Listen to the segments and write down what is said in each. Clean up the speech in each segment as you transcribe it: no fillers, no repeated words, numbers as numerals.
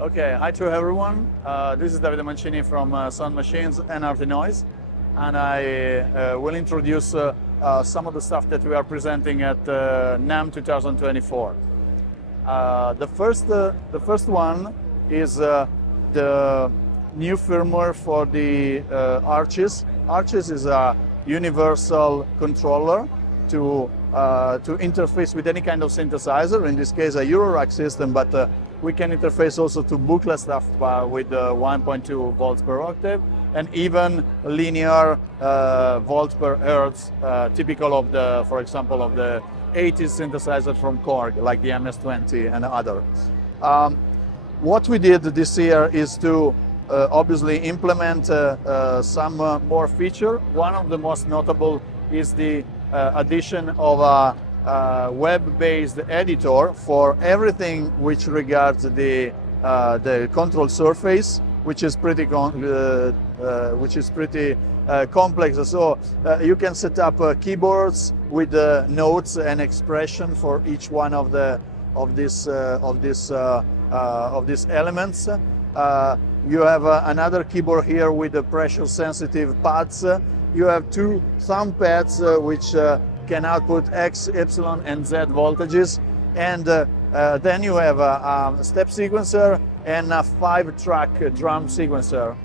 Okay, hi to everyone. This is Davide Mancini from Sound Machines and Art Noise, and I will introduce some of the stuff that we are presenting at NAMM 2024. The first one is the new firmware for the Arches. Arches is a universal controller to interface with any kind of synthesizer, in this case a Eurorack system, but we can interface also to booklet stuff with 1.2 volts per octave and even linear volts per hertz, typical of the, for example, of the 80s synthesizer from Korg, like the MS-20 and other. What we did this year is to obviously implement some more feature. One of the most notable is the addition of a web-based editor for everything which regards the control surface, which is pretty complex. So you can set up keyboards with notes and expression for each one of these elements. You have another keyboard here with the pressure-sensitive pads. You have two thumb pads which can output X, Y, and Z voltages, and then you have a step sequencer and a 5-track drum sequencer.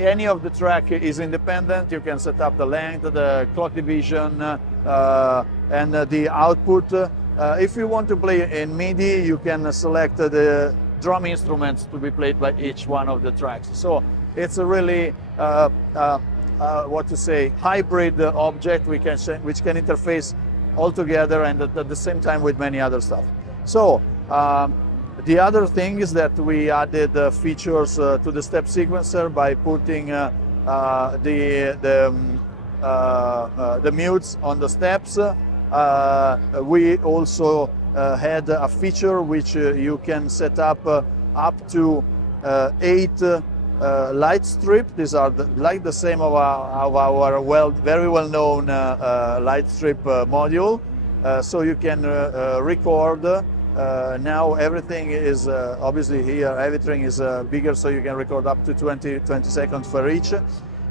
Any of the track is independent. You can set up the length, the clock division, and the output. If you want to play in MIDI, you can select the drum instruments to be played by each one of the tracks. So it's a really hybrid object which can interface all together and at the same time with many other stuff. So the other thing is that we added features to the step sequencer by putting the mutes on the steps. We also had a feature which you can set up to 8 Lightstrip. These are like the same of our very well-known Lightstrip module. So you can record. Now everything is obviously here. Everything is bigger, so you can record up to 20 seconds for each,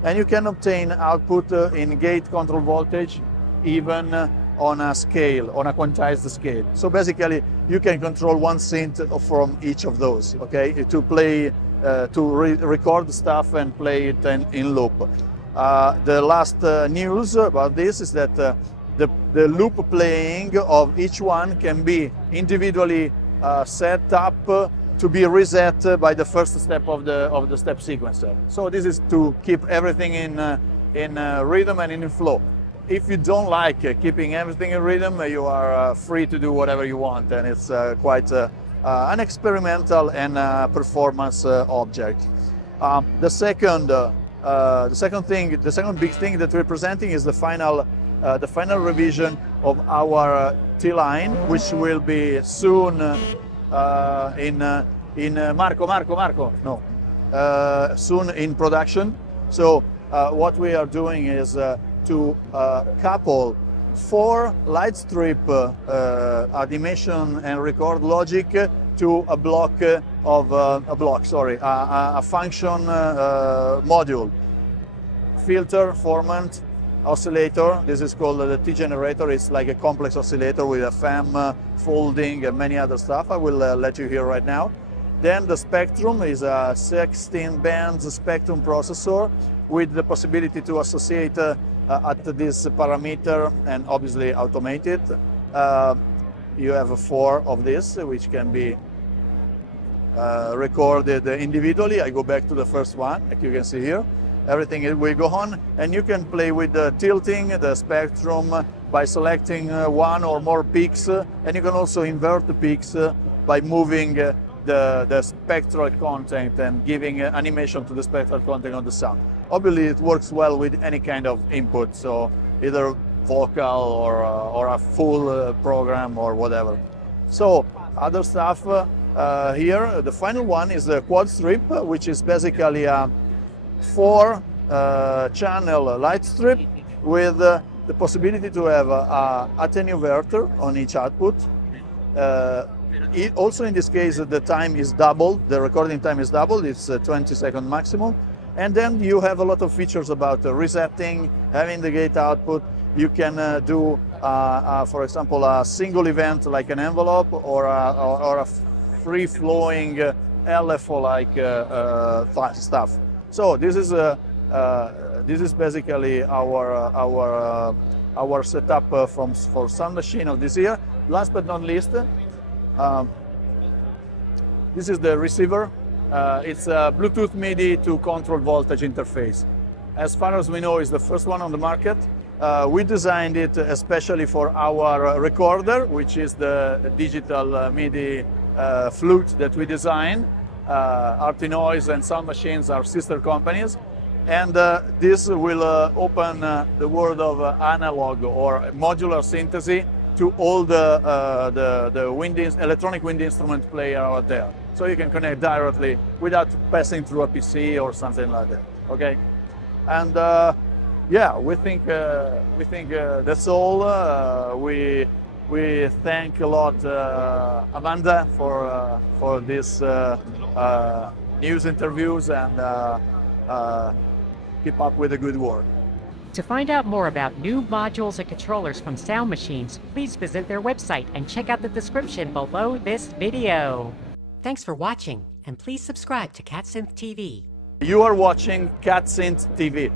and you can obtain output in gate control voltage, even on a scale, on a quantized scale. So basically, you can control one synth from each of those. Okay, to play. Record stuff and play it in loop. The last news about this is that the loop playing of each one can be individually set up to be reset by the first step of the step sequencer. So this is to keep everything in rhythm and in flow. If you don't like keeping everything in rhythm, you are free to do whatever you want, and it's quite an experimental and performance object. The second big thing that we're presenting is the final revision of our T-line, which will be soon soon in production. So what we are doing is to couple 4 Lightstrip animation and record logic to a function module. Filter, formant, oscillator. This is called the T generator. It's like a complex oscillator with a FEM, folding, and many other stuff. I will let you hear right now. Then the spectrum is a 16 bands spectrum processor with the possibility to associate at this parameter and obviously automate it. You have 4 of this, which can be recorded individually. I go back to the first one, like you can see here. Everything will go on, and you can play with the tilting, the spectrum, by selecting one or more peaks, and you can also invert the peaks by moving the spectral content and giving animation to the spectral content of the sound. Obviously, it works well with any kind of input, so either vocal or a full program or whatever. So other stuff here. The final one is the quad strip, which is basically a 4-channel Lightstrip with the possibility to have a attenuverter on each output, Also in this case, the time is doubled, the recording time is doubled, it's 20-second maximum. And then you have a lot of features about resetting, having the gate output. You can do, for example, a single event like an envelope or a free-flowing LFO-like stuff. So this is basically our setup for Sound Machine of this year. Last but not least, this is the receiver. It's a Bluetooth MIDI to control voltage interface. As far as we know, it's the first one on the market. We designed it especially for our recorder, which is the digital MIDI flute that we designed. Artinoise and Sound Machines are sister companies. And this will open the world of analog or modular synthesis to all the electronic wind instrument player out there. So you can connect directly without passing through a PC or something like that. Okay, and yeah, we think that's all. We thank a lot Amanda for this news interviews and keep up with the good work. To find out more about new modules and controllers from Sound Machines, please visit their website and check out the description below this video. Thanks for watching, and please subscribe to CatSynth TV. You are watching CatSynth TV.